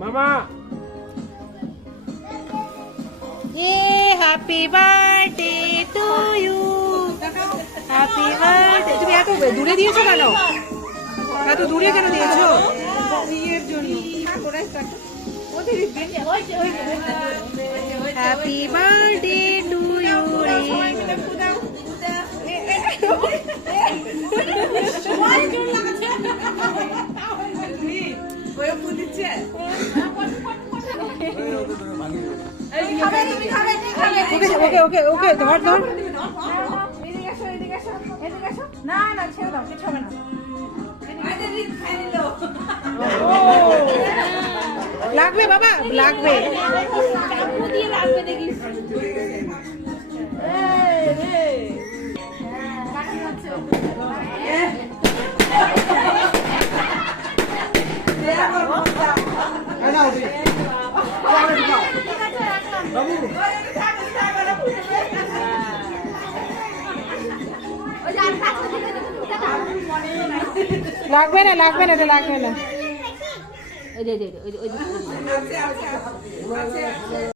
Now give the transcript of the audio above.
মামা happy birthday to you, happy birthday. তুমি এত দূরে দিয়েছো কেন? এত দূরে কেন দিয়েছো? ইয়ের জন্য। হ্যাপি বার্থডে টু ইউ রে। ওকে ওকে ওকে ধর ধর। না না ছেড়ে দাও, কিছু হবে না। লাগবে বাবা, লাগবে। লাগবে না, লাগবে না, এটা লাগবে না।